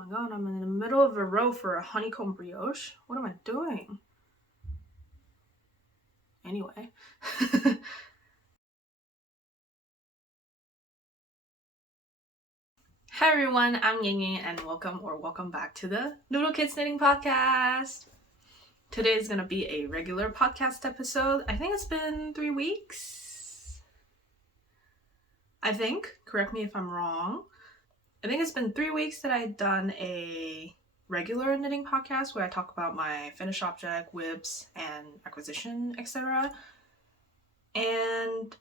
my god, I'm in the middle of a row for a honeycomb brioche. What am I doing? Anyway. Hi everyone, I'm Ying and welcome back to the Noodle Kids Knitting Podcast. Today is going to be a regular podcast episode. I think it's been 3 weeks. Correct me if I'm wrong. I think it's been 3 weeks that I've done a regular knitting podcast where I talk about my finished object, whips, and acquisition, etc. And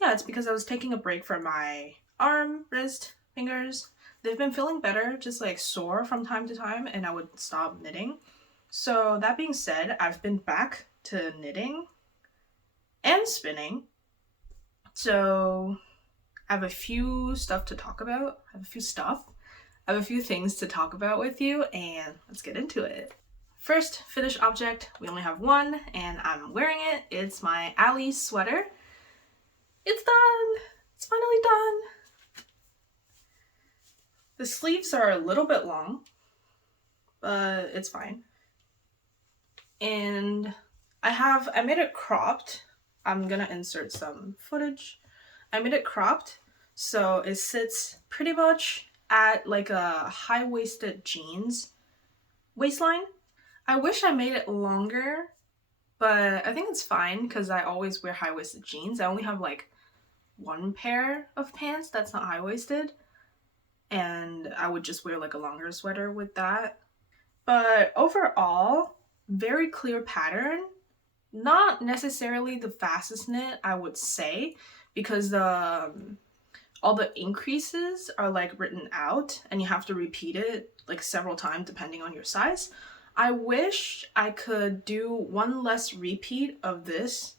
yeah, it's because I was taking a break from my arm, wrist, fingers. They've been feeling better, just like sore from time to time, and I would stop knitting. So that being said, I've been back to knitting and spinning. So I have a few stuff to talk about. I have a few things to talk about with you, and let's get into it. First finished object, we only have one, and I'm wearing it. It's my Ally sweater. It's done! It's finally done! The sleeves are a little bit long, but it's fine. And I made it cropped. I'm gonna insert some footage. I made it cropped, so it sits pretty much at like a high-waisted jeans waistline. I wish I made it longer, but I think it's fine because I always wear high-waisted jeans. I only have like one pair of pants that's not high-waisted, and I would just wear like a longer sweater with that. But overall, very clear pattern. Not necessarily the fastest knit, I would say, because all the increases are like written out and you have to repeat it like several times depending on your size. I wish I could do one less repeat of this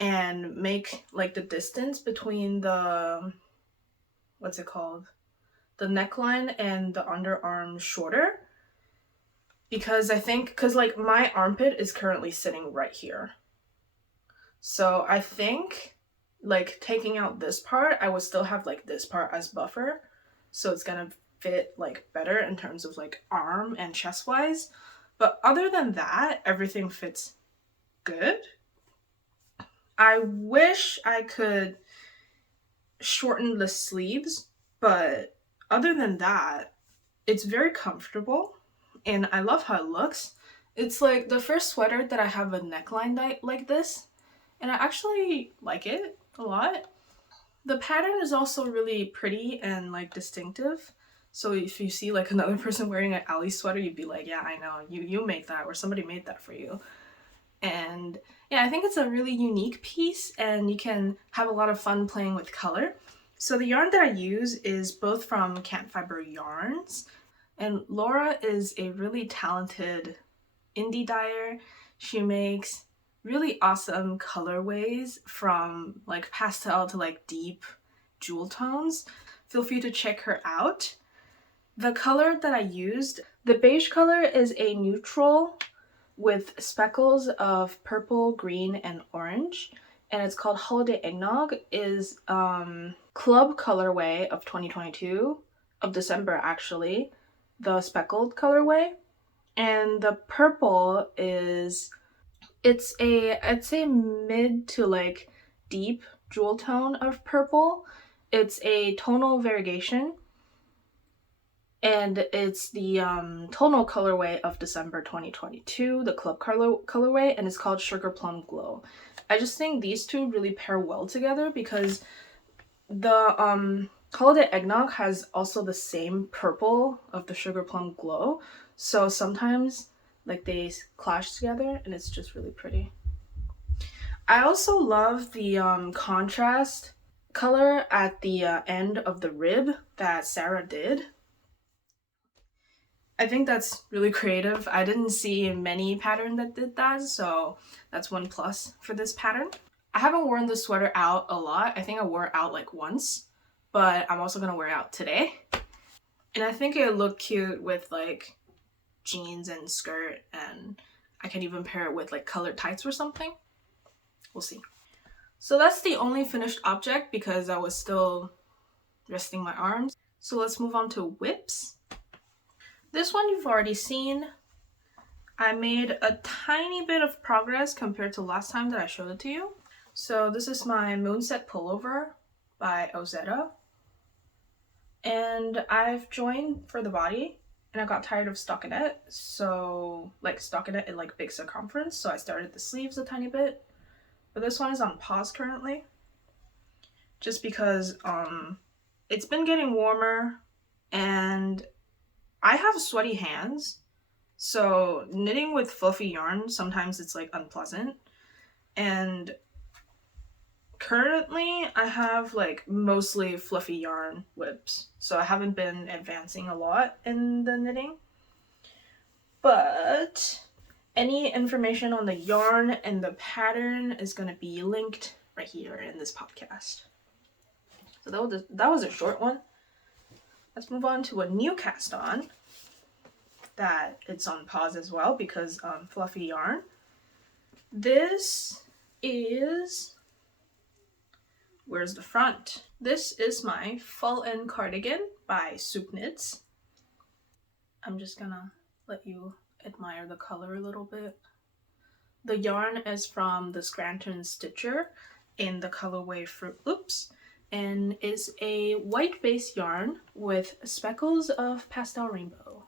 and make like the distance between the, what's it called? The neckline and the underarm shorter. Because like my armpit is currently sitting right here. So I think like taking out this part, I would still have like this part as buffer. So it's gonna fit like better in terms of like arm and chest wise. But other than that, everything fits good. I wish I could shorten the sleeves, but other than that, it's very comfortable. And I love how it looks. It's like the first sweater that I have a neckline like this, and I actually like it a lot. The pattern is also really pretty and like distinctive. So if you see like another person wearing an Ally sweater, you'd be like, yeah, I know, you made that, or somebody made that for you. And yeah, I think it's a really unique piece, and you can have a lot of fun playing with color. So the yarn that I use is both from Campfiber Yarns. And Laura is a really talented indie dyer. She makes really awesome colorways from like pastel to like deep jewel tones. Feel free to check her out. The color that I used, the beige color, is a neutral with speckles of purple, green, and orange. And it's called Holiday Eggnog. Is club colorway of 2022, of December actually. The speckled colorway. And the purple is, it's a, I'd say mid to like deep jewel tone of purple. It's a tonal variegation, and it's the tonal colorway of December 2022, the club colorway, and it's called Sugar Plum Glow. I just think these two really pair well together because the Holiday Eggnog has also the same purple of the Sugar Plum Glow, so sometimes like they clash together and it's just really pretty. I also love the contrast color at the end of the rib that Sarah did. I think that's really creative. I didn't see many patterns that did that, so that's one plus for this pattern. I haven't worn the sweater out a lot. I think I wore it out like once, but I'm also gonna wear it out today. And I think it looked cute with like jeans and skirt, and I can even pair it with like colored tights or something. We'll see. So that's the only finished object because I was still resting my arms. So let's move on to whips. This one you've already seen. I made a tiny bit of progress compared to last time that I showed it to you. So this is my Moonset Pullover by Ozetta. And I've joined for the body, and I got tired of stockinette, so like stockinette in like big circumference, so I started the sleeves a tiny bit. But this one is on pause currently, just because it's been getting warmer and I have sweaty hands, so knitting with fluffy yarn sometimes it's like unpleasant. And currently I have like mostly fluffy yarn whips, so I haven't been advancing a lot in the knitting. But any information on the yarn and the pattern is going to be linked right here in this podcast. So that was a short one. Let's move on to a new cast on that it's on pause as well because fluffy yarn. This is, where's the front? This is my Fall-In Cardigan by SoopKnits. I'm just gonna let you admire the color a little bit. The yarn is from the Scranton Stitcher in the colorway Fruit Loops, and is a white base yarn with speckles of pastel rainbow.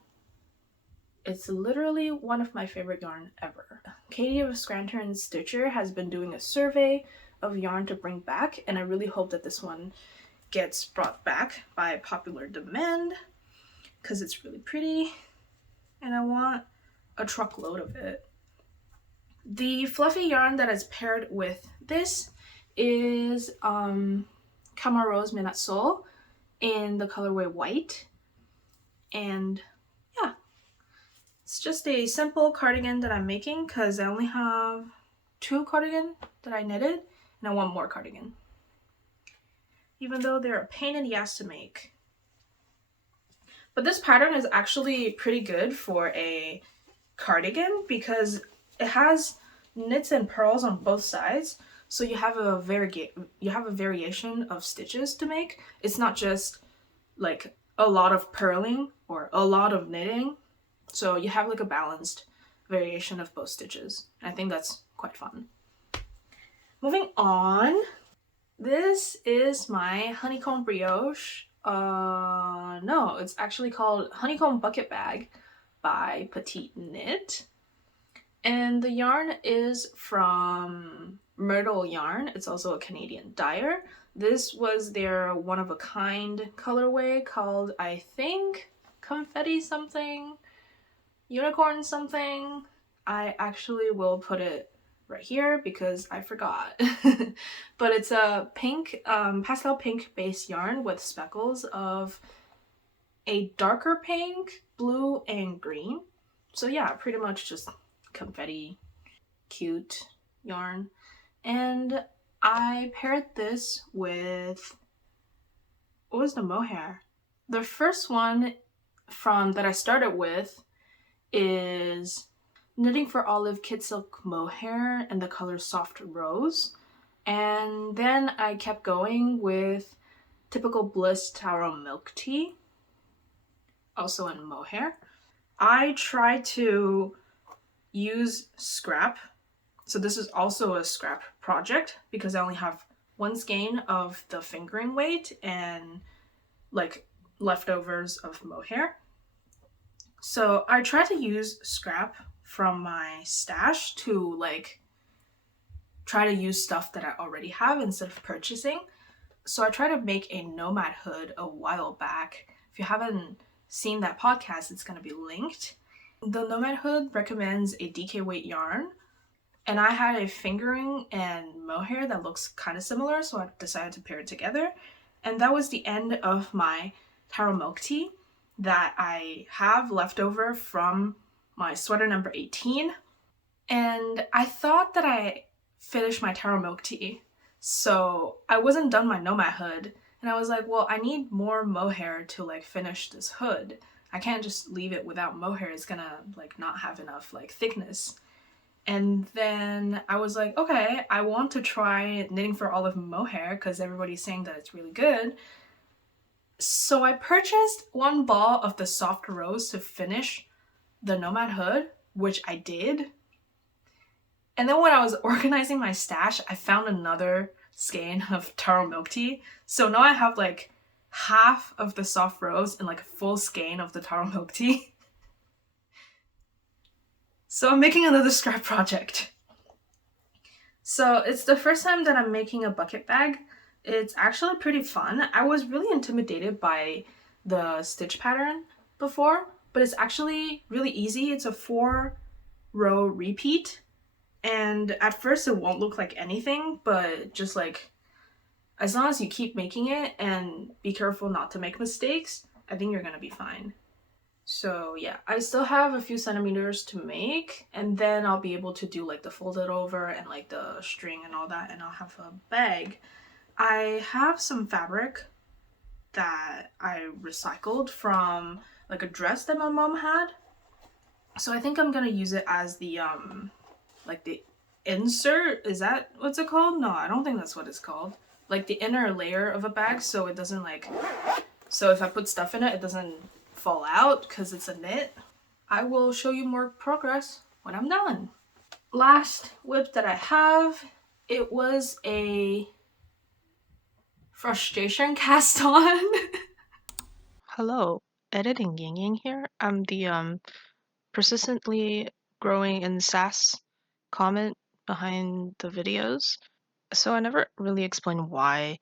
It's literally one of my favorite yarn ever. Katie of Scranton Stitcher has been doing a survey of yarn to bring back, and I really hope that this one gets brought back by popular demand because it's really pretty and I want a truckload of it. The fluffy yarn that is paired with this is Camarose Midnight Soul in the colorway white, and yeah, it's just a simple cardigan that I'm making because I only have 2 cardigan that I knitted and I want more cardigan, even though they're a pain in the ass to make. But this pattern is actually pretty good for a cardigan because it has knits and purls on both sides, so you have a variation of stitches to make. It's not just like a lot of purling or a lot of knitting, so you have like a balanced variation of both stitches. I think that's quite fun. Moving on, this is my honeycomb brioche. No, it's actually called Honeycomb Bucket Bag by PetiteKnit. And the yarn is from Myrtle Yarn. It's also a Canadian dyer. This was their one-of-a-kind colorway called, I think, confetti something, unicorn something. I actually will put it right here because I forgot. But it's a pink, pastel pink base yarn with speckles of a darker pink, blue, and green. So yeah, pretty much just confetti, cute yarn. And I paired this with, what was the mohair? The first one that I started with is Knitting for Olive Kid Silk Mohair in the color Soft Rose. And then I kept going with Typical Bliss Taro Milk Tea, also in mohair. I try to use scrap, so this is also a scrap project because I only have 1 skein of the fingering weight and like leftovers of mohair. So I try to use scrap from my stash to like try to use stuff that I already have instead of purchasing. So I tried to make a nomad hood a while back. If you haven't seen that podcast, it's going to be linked. The nomad hood recommends a DK weight yarn, and I had a fingering and mohair that looks kind of similar, so I decided to pair it together. And that was the end of my taro milk tea that I have left over from my sweater number 18. And I thought that I finished my taro milk tea, so I wasn't done my nomad hood, and I was like, well, I need more mohair to like finish this hood. I can't just leave it without mohair. It's gonna like not have enough like thickness. And then I was like, okay, I want to try Knitting for Olive mohair because everybody's saying that it's really good. So I purchased one ball of the soft rose to finish the nomad hood, which I did. And then when I was organizing my stash, I found another skein of taro milk tea. So now I have like half of the soft rose and like a full skein of the taro milk tea. So I'm making another scrap project. So it's the first time that I'm making a bucket bag. It's actually pretty fun. I was really intimidated by the stitch pattern before, but it's actually really easy. It's a 4-row repeat. And at first it won't look like anything, but just like as long as you keep making it and be careful not to make mistakes, I think you're gonna be fine. So yeah, I still have a few centimeters to make, and then I'll be able to do like the folded over and like the string and all that, and I'll have a bag. I have some fabric that I recycled from like a dress that my mom had. So I think I'm gonna use it as the like the insert. Is that what's it called? No, I don't think that's what it's called. Like the inner layer of a bag, so it doesn't like, so if I put stuff in it, it doesn't fall out because it's a knit. I will show you more progress when I'm done. Last whip that I have, it was a frustration cast on. Hello, editing Ying Ying here. I'm the persistently growing in sass comment behind the videos. So I never really explained why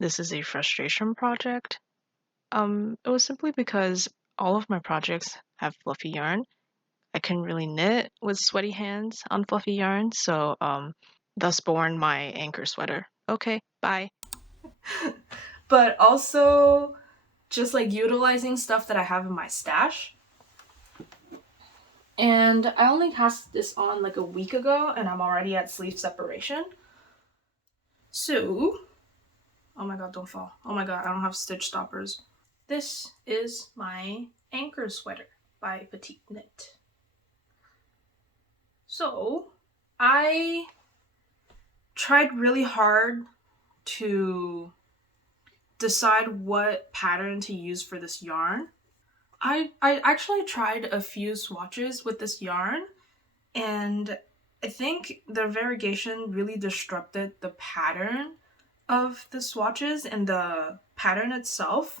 this is a frustration project. It was simply because all of my projects have fluffy yarn. I couldn't really knit with sweaty hands on fluffy yarn, so thus born my Anker sweater. Okay, bye. But also just like utilizing stuff that I have in my stash. And I only cast this on like a week ago and I'm already at sleeve separation. So, oh my god, don't fall. Oh my god, I don't have stitch stoppers. This is my Anker sweater by PetiteKnit. So, I tried really hard to decide what pattern to use for this yarn. I actually tried a few swatches with this yarn, and I think the variegation really disrupted the pattern of the swatches and the pattern itself.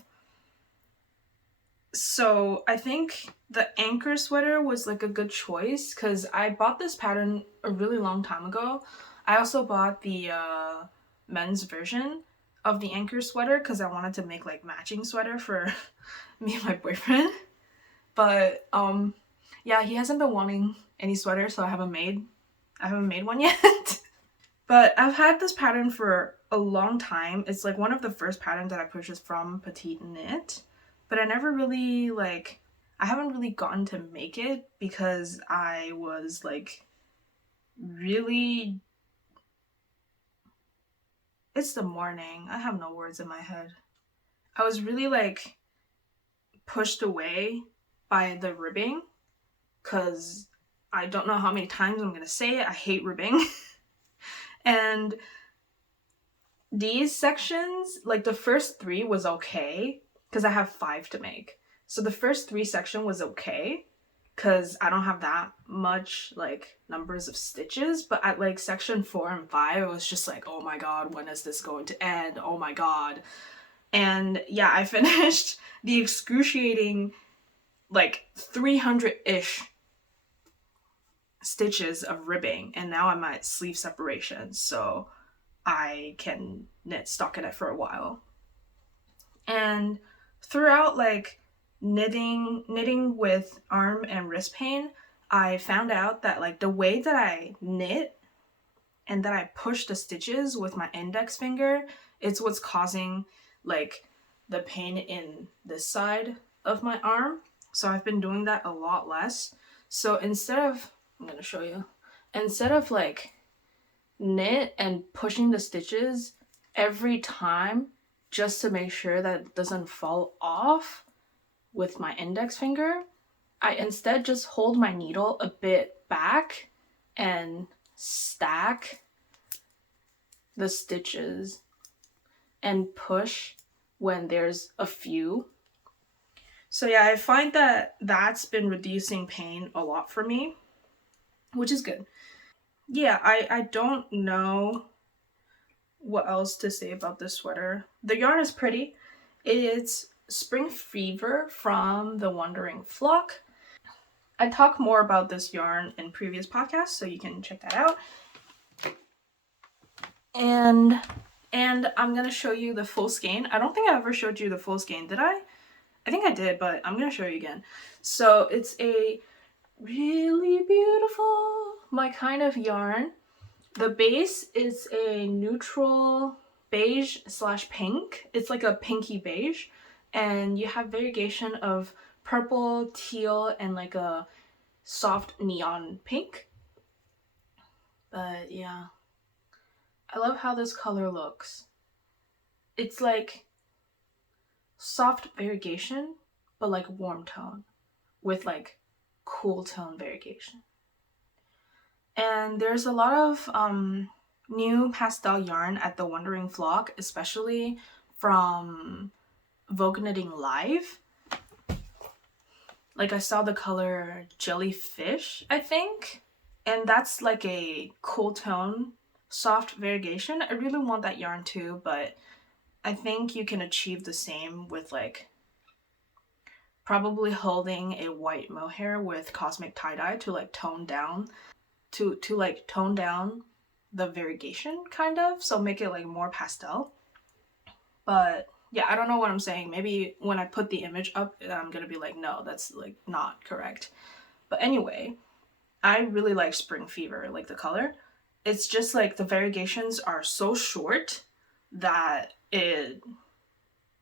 So I think the Anker sweater was like a good choice because I bought this pattern a really long time ago. I also bought the men's version of the Anker sweater because I wanted to make like matching sweater for me and my boyfriend. But yeah, he hasn't been wanting any sweater, so I haven't made one yet. But I've had this pattern for a long time. It's like one of the first patterns that I purchased from PetiteKnit, but I never really like, I haven't really gotten to make it because I was like really, it's the morning. I have no words in my head. I was really like pushed away by the ribbing because I don't know how many times I'm gonna say it. I hate ribbing. And these sections, like the first 3 was okay because I have 5 to make. So the first 3 section was okay because I don't have that much like numbers of stitches, but at like section 4 and 5 it was just like, oh my god, when is this going to end? Oh my god. And yeah, I finished the excruciating like 300-ish stitches of ribbing, and now I'm at sleeve separation, so I can knit stockinette for a while. And throughout like knitting with arm and wrist pain, I found out that like the way that I knit and that I push the stitches with my index finger, it's what's causing like the pain in this side of my arm. So I've been doing that a lot less. So instead of, I'm gonna show you, instead of like knit and pushing the stitches every time just to make sure that it doesn't fall off with my index finger, I instead just hold my needle a bit back and stack the stitches and push when there's a few. So yeah, I find that that's been reducing pain a lot for me, which is good. Yeah, I don't know what else to say about this sweater. The yarn is pretty. It's Spring Fever from the Wandering Flock. I talk more about this yarn in previous podcasts, so you can check that out. And I'm gonna show you the full skein. I don't think I ever showed you the full skein, did I? I think I did, but I'm gonna show you again. So it's a really beautiful, my kind of yarn. The base is a neutral beige / pink. It's like a pinky beige, and you have variegation of purple, teal, and like a soft neon pink. But yeah, I love how this color looks. It's like soft variegation, but like warm tone with like cool tone variegation. And there's a lot of new pastel yarn at the Wandering Flock, especially from Vogue Knitting Live. Like I saw the color Jellyfish, I think, and that's like a cool tone, soft variegation. I really want that yarn too, but I think you can achieve the same with like probably holding a white mohair with cosmic tie-dye to like tone down like tone down the variegation kind of, so make it like more pastel. But yeah, I don't know what I'm saying. Maybe when I put the image up, I'm gonna be like, no, that's like not correct. But anyway, I really like Spring Fever, like the color. It's just like the variegations are so short that it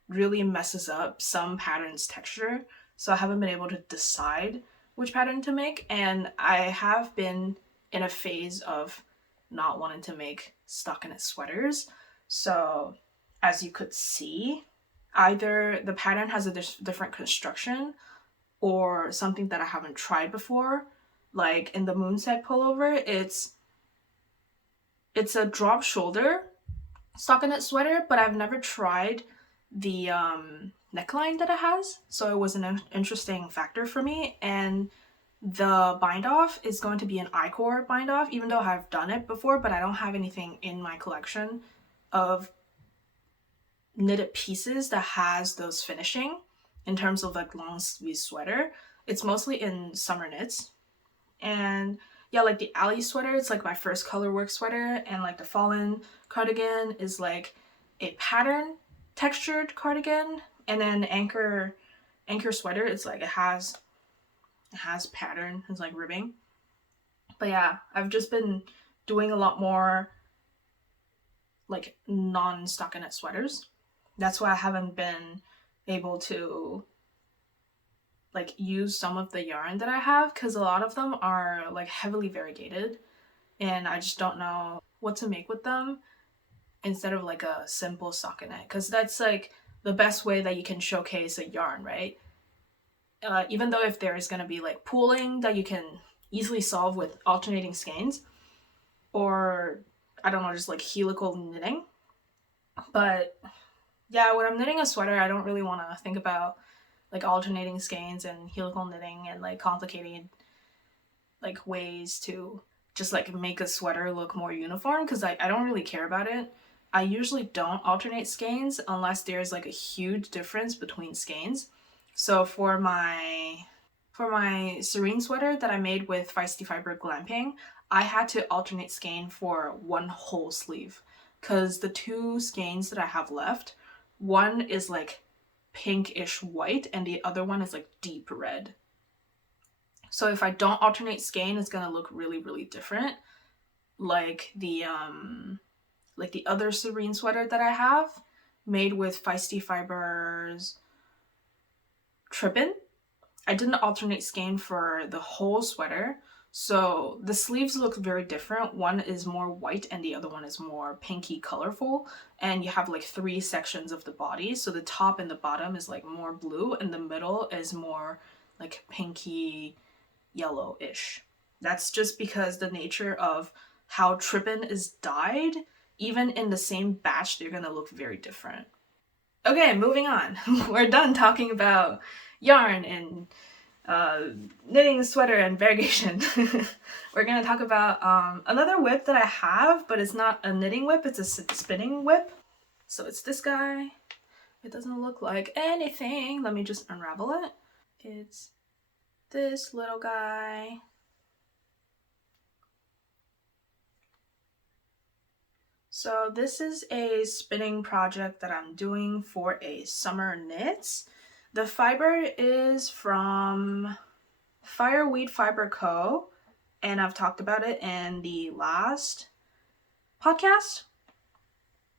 really messes up some patterns' texture. So I haven't been able to decide which pattern to make, and I have been in a phase of not wanting to make stockinette sweaters. So as you could see, either the pattern has a different construction or something that I haven't tried before. Like in the Moonset pullover, it's a drop shoulder stockinette sweater, but I've never tried the neckline that it has, so it was an interesting factor for me. And the bind off is going to be an I-core bind off, even though I've done it before, but I don't have anything in my collection of knitted pieces that has those finishing in terms of like long sleeve sweater. It's mostly in summer knits. And yeah, like the Alley sweater, it's like my first colorwork sweater, and like the Fallen cardigan is like a pattern textured cardigan, and then Anker sweater, it's like it has pattern, it's like ribbing. But yeah, I've just been doing a lot more like non-stockinette sweaters. That's why I haven't been able to like use some of the yarn that I have, because a lot of them are like heavily variegated and I just don't know what to make with them instead of like a simple stockinette, because that's like the best way that you can showcase a yarn, right? Even though if there is going to be like pooling that you can easily solve with alternating skeins, or I don't know, just like helical knitting. But yeah, when I'm knitting a sweater, I don't really want to think about like alternating skeins and helical knitting and like complicated like ways to just like make a sweater look more uniform, because I don't really care about it. I usually don't alternate skeins unless there's like a huge difference between skeins. So for my Serene sweater that I made with Feisty Fibre Glamping, I had to alternate skein for one whole sleeve, because the two skeins that I have left, one is like pinkish white and the other one is like deep red. So if I don't alternate skein, it's gonna look really, really different. Like the other Serene sweater that I have made with Feisty Fibre's Trippin', I didn't alternate skein for the whole sweater, so the sleeves look very different. One is more white and the other one is more pinky colorful, and you have like 3 sections of the body, so the top and the bottom is like more blue and the middle is more like pinky yellowish. That's just because the nature of how Trippin' is dyed, even in the same batch, they're gonna look very different. Okay, moving on. We're done talking about yarn and knitting a sweater and variegation. We're gonna talk about another whip that I have, but it's not a knitting whip, it's a spinning whip. So it's this guy. It doesn't look like anything. Let me just unravel it. It's this little guy. So this is a spinning project that I'm doing for a summer knits. The fiber is from Fireweed Fibre Co. And I've talked about it in the last podcast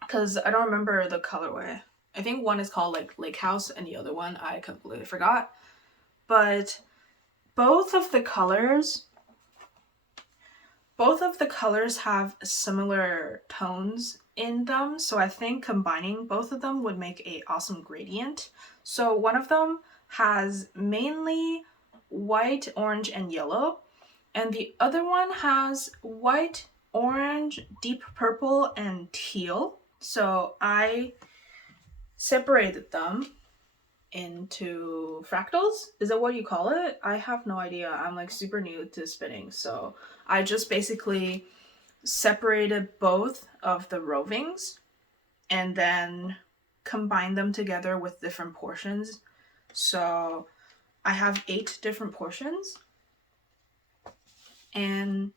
because I don't remember the colorway. I think one is called like Lake House and the other one I completely forgot. But both of the colors have similar tones in them, so I think combining both of them would make an awesome gradient. So one of them has mainly white, orange, and yellow, and the other one has white, orange, deep purple, and teal. So I separated them into fractals. Is that what you call it? I have no idea. I'm like super new to spinning, so I just basically separated both of the rovings and then combined them together with different portions. So I have 8 different portions, and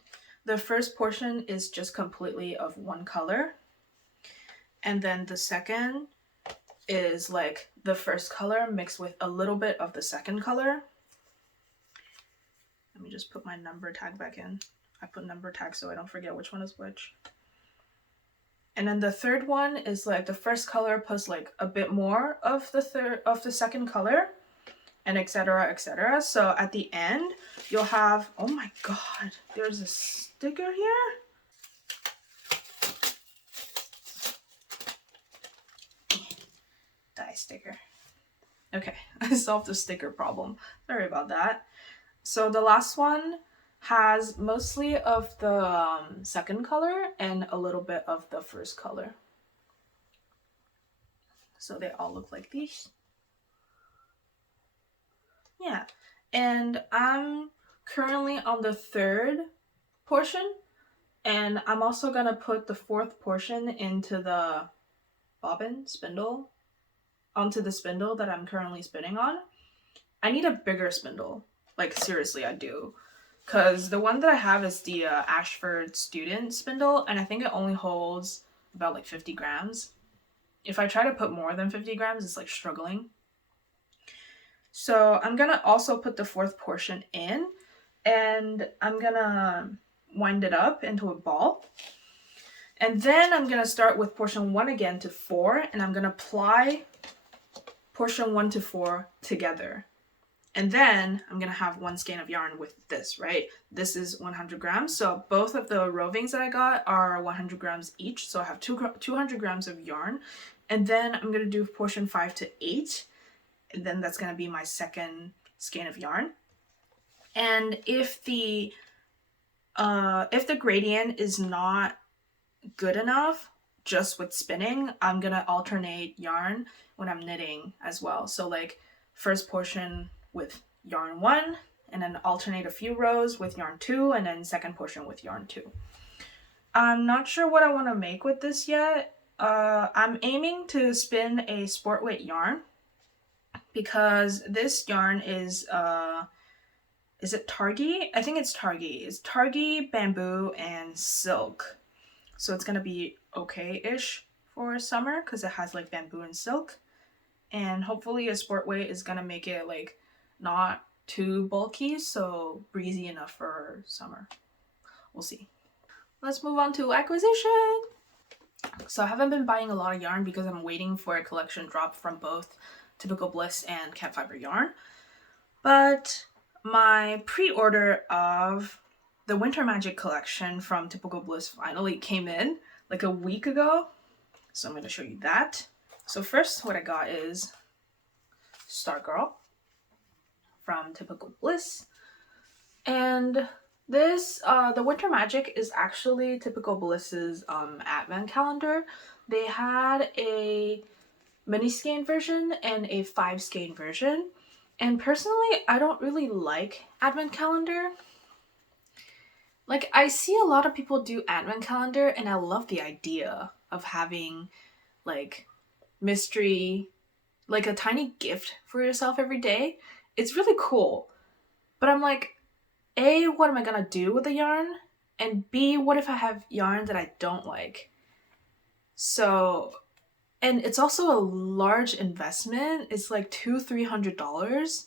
the first portion is just completely of one color, and then the second is like the first color mixed with a little bit of the second color. Let me just put my number tag back in. I put number tag so I don't forget which one is which. And then the third one is like the first color plus like a bit more of the second color, and etc, etc. So at the end you'll have, oh my god, there's a sticker here. Die sticker. Okay, I solved the sticker problem. Sorry about that. So the last one has mostly of the second color and a little bit of the first color. So they all look like these. Yeah, and I'm currently on the third portion, and I'm also gonna put the fourth portion into the bobbin spindle, onto the spindle that I'm currently spinning on. I need a bigger spindle, like seriously I do, because the one that I have is the Ashford Student spindle, and I think it only holds about like 50 grams. If I try to put more than 50 grams, it's like struggling. So I'm gonna also put the fourth portion in, and I'm gonna wind it up into a ball. And then I'm gonna start with portion 1 again to 4, and I'm gonna ply portion 1 to 4 together. And then I'm gonna have 1 skein of yarn with this, right? This is 100 grams. So both of the rovings that I got are 100 grams each. So I have 200 grams of yarn. And then I'm gonna do portion 5 to 8. And then that's gonna be my second skein of yarn. And if the gradient is not good enough just with spinning, I'm gonna alternate yarn when I'm knitting as well. So like first portion with yarn 1, and then alternate a few rows with yarn 2, and then second portion with yarn 2. I'm not sure what I want to make with this yet. I'm aiming to spin a sport weight yarn because this yarn is it Targhee? I think it's Targhee. It's Targhee, bamboo, and silk. So it's gonna be okay-ish for summer because it has like bamboo and silk. And hopefully a sport weight is gonna make it like not too bulky, so breezy enough for summer. We'll see. Let's move on to acquisition. So I haven't been buying a lot of yarn because I'm waiting for a collection drop from both Typical Bliss and Campfiber Yarn. But my pre-order of the Winter Magic collection from Typical Bliss finally came in like a week ago. So I'm going to show you that. So first what I got is Stargirl from Typical Bliss. And this, the Winter Magic is actually Typical Bliss's advent calendar. They had a mini skein version and a 5 skein version. And personally, I don't really like advent calendar. Like, I see a lot of people do advent calendar, and I love the idea of having like mystery, like a tiny gift for yourself every day. It's really cool. But I'm like, A, what am I gonna do with the yarn? And B, what if I have yarn that I don't like? So, and it's also a large investment. It's like $200-300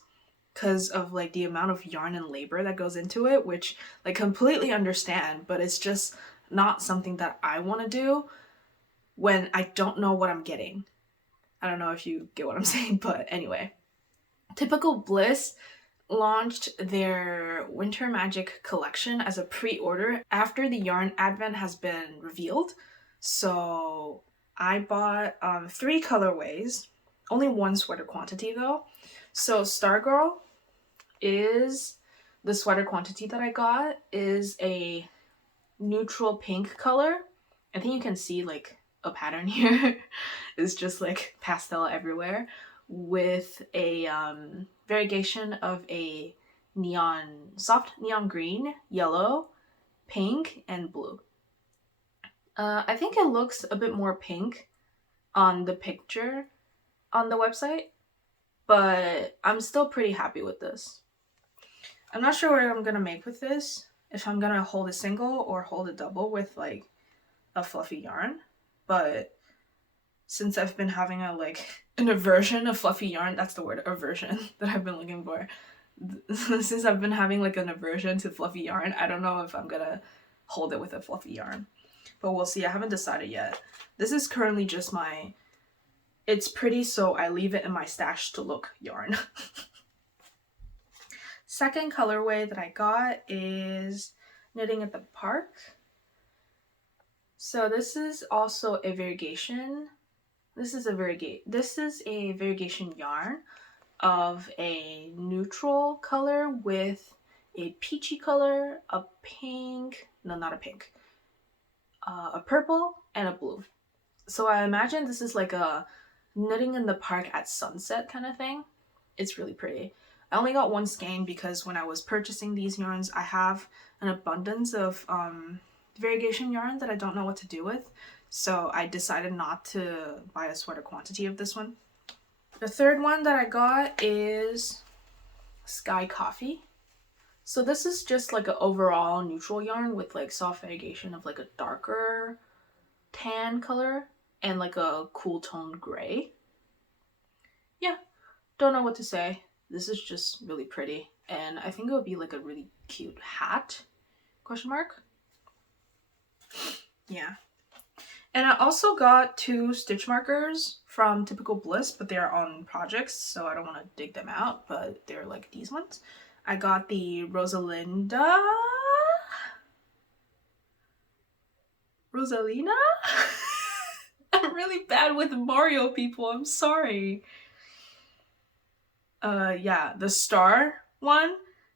because of like the amount of yarn and labor that goes into it, which like completely understand, but it's just not something that I want to do when I don't know what I'm getting. I don't know if you get what I'm saying, but anyway. Typical Bliss launched their Winter Magic collection as a pre-order after the yarn advent has been revealed. So I bought 3 colorways, only 1 sweater quantity though. So Stargirl is the sweater quantity that I got is a neutral pink color. I think you can see like a pattern here. It's just like pastel everywhere with a variegation of a soft neon green, yellow, pink, and blue. I think it looks a bit more pink on the picture on the website, but I'm still pretty happy with this. I'm not sure what I'm gonna make with this. If I'm gonna hold it single or hold it double with like a fluffy yarn, but since I've been having an aversion of fluffy yarn, that's the word, aversion, that I've been looking for. Since I've been having like an aversion to fluffy yarn, I don't know if I'm gonna hold it with a fluffy yarn, but we'll see. I haven't decided yet. This is currently just it's pretty, so I leave it in my stash to look yarn. Second colorway that I got is Knitting at the Park. So this is also a variegation. This is a variegation yarn of a neutral color with a peachy color, a pink, no, not a pink, a purple, and a blue. So I imagine this is like a knitting in the park at sunset kind of thing. It's really pretty. I only got 1 skein because when I was purchasing these yarns, I have an abundance of variegation yarn that I don't know what to do with. So I decided not to buy a sweater quantity of this one. The third one that I got is Sky Coffee. So this is just like an overall neutral yarn with like soft variegation of like a darker tan color and like a cool toned gray. Yeah, don't know what to say. This is just really pretty, and I think it would be like a really cute hat, question mark. Yeah. And I also got 2 stitch markers from Typical Bliss, but they're on projects, so I don't want to dig them out, but they're like these ones. I got the Rosalina? I'm really bad with Mario, people. I'm sorry. Yeah, the star one,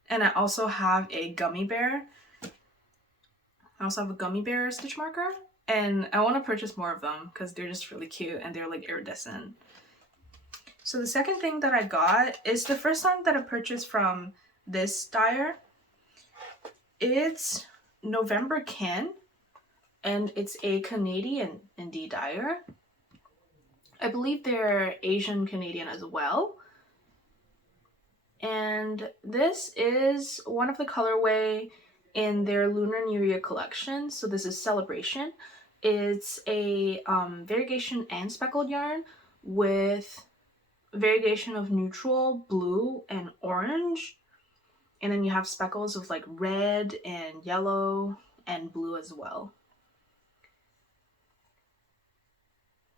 and I also have a gummy bear. I also have a gummy bear stitch marker, and I want to purchase more of them because they're just really cute and they're like iridescent. So the second thing that I got is the first time that I purchased from this dyer. It's November Can, and it's a Canadian indie dyer. I believe they're Asian Canadian as well. And this is one of the colorway in their Lunar New Year collection. So this is Celebration. It's a variegation and speckled yarn with variegation of neutral, blue, and orange. And then you have speckles of like red and yellow and blue as well.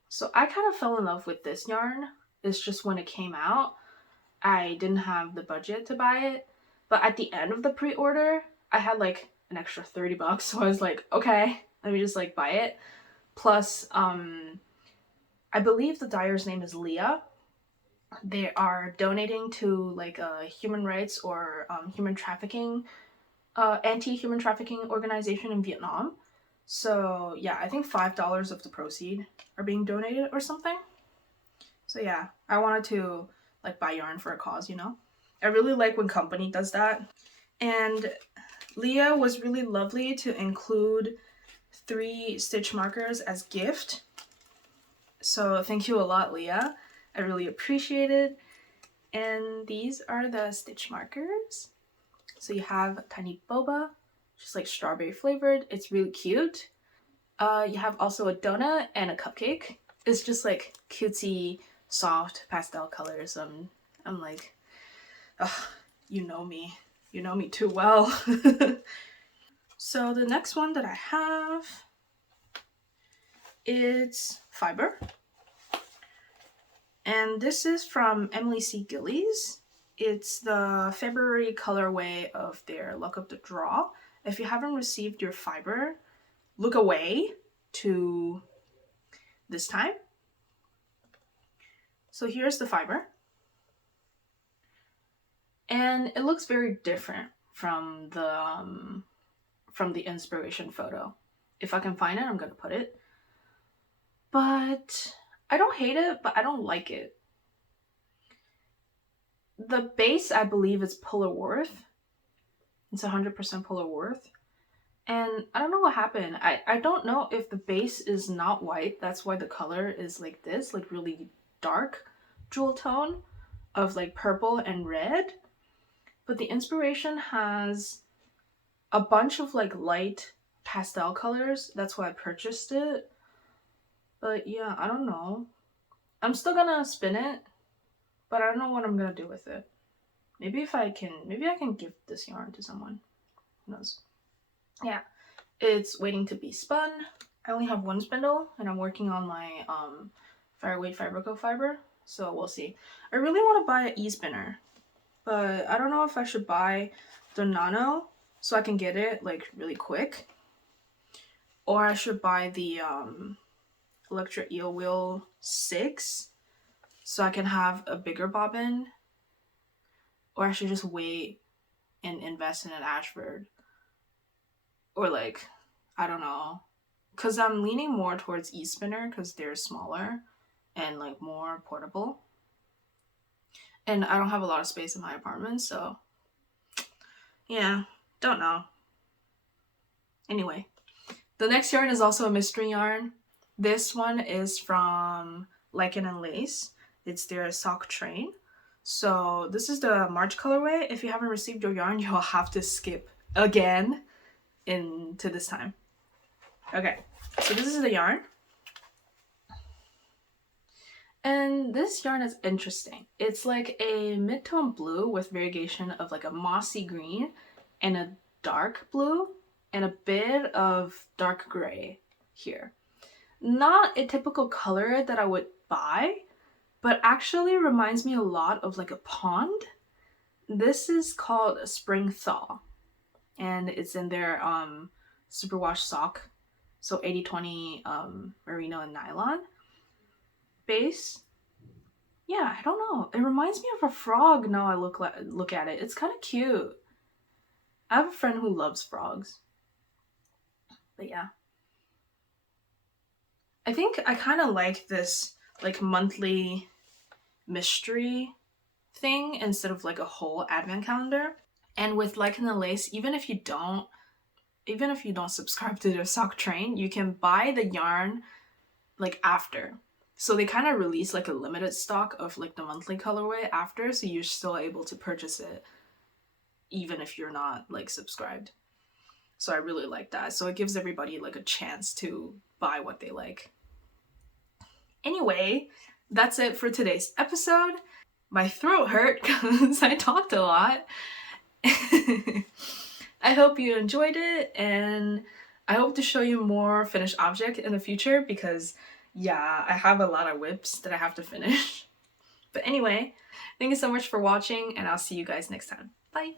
So I kind of fell in love with this yarn. It's just when it came out, I didn't have the budget to buy it. But at the end of the pre-order, I had like an extra $30. So I was like, okay, let me just like buy it. Plus, I believe the dyer's name is Leah. They are donating to like a human rights or human trafficking, anti-human trafficking organization in Vietnam. So yeah, I think $5 of the proceeds are being donated or something. So yeah, I wanted to like buy yarn for a cause, you know? I really like when company does that. And Leah was really lovely to include 3 stitch markers as gift. So thank you a lot, Leah. I really appreciate it. And these are the stitch markers. So you have tiny boba, just like strawberry flavored. It's really cute. You have also a donut and a cupcake. It's just like cutesy, soft pastel colors. I'm like, oh, you know me. You know me too well. So the next one that I have, it's fiber. And this is from Emily C Gillies. It's the February colorway of their Luck of the Draw. If you haven't received your fiber, look away to this time. So here's the fiber. And it looks very different from the inspiration photo. If I can find it, I'm gonna put it. But I don't hate it, but I don't like it. The base, I believe, is Pullover. It's 100% Pullover. And I don't know what happened. I don't know if the base is not white. That's why the color is like this, like really dark jewel tone of like purple and red. But the inspiration has a bunch of like light pastel colors. That's why I purchased it. But yeah, I don't know. I'm still gonna spin it, but I don't know what I'm gonna do with it. Maybe I can give this yarn to someone. Who knows? Yeah, it's waiting to be spun. I only have 1 spindle, and I'm working on my Fireweed Fibre, so we'll see. I really want to buy an e-spinner, but I don't know if I should buy the Nano so I can get it like really quick, or I should buy the Electric Eel Wheel 6 so I can have a bigger bobbin, or I should just wait and invest in an Ashford, or like, I don't know, because I'm leaning more towards e-spinner because they're smaller and like more portable, and I don't have a lot of space in my apartment, so yeah, don't know. Anyway, the next yarn is also a mystery yarn. This one is from Lichen and Lace. It's their sock train. So this is the March colorway. If you haven't received your yarn, you'll have to skip again into this time. Okay, so this is the yarn. And this yarn is interesting. It's like a mid-tone blue with variegation of like a mossy green and a dark blue and a bit of dark gray here. Not a typical color that I would buy, but actually reminds me a lot of like a pond. This is called a Spring Thaw, and it's in their superwash sock, so 80/20 merino and nylon base. Yeah, I don't know. It reminds me of a frog now I look at it. It's kind of cute. I have a friend who loves frogs. But yeah. I think I kind of like this like monthly mystery thing instead of like a whole advent calendar. And with Lichen and Lace, even if you don't subscribe to their sock train, you can buy the yarn like after. So they kind of release like a limited stock of like the monthly colorway after, so you're still able to purchase it even if you're not like subscribed. So I really like that. So it gives everybody like a chance to buy what they like. Anyway, that's it for today's episode. My throat hurt because I talked a lot. I hope you enjoyed it, and I hope to show you more finished object in the future because yeah, I have a lot of whips that I have to finish. But anyway, thank you so much for watching, and I'll see you guys next time. Bye!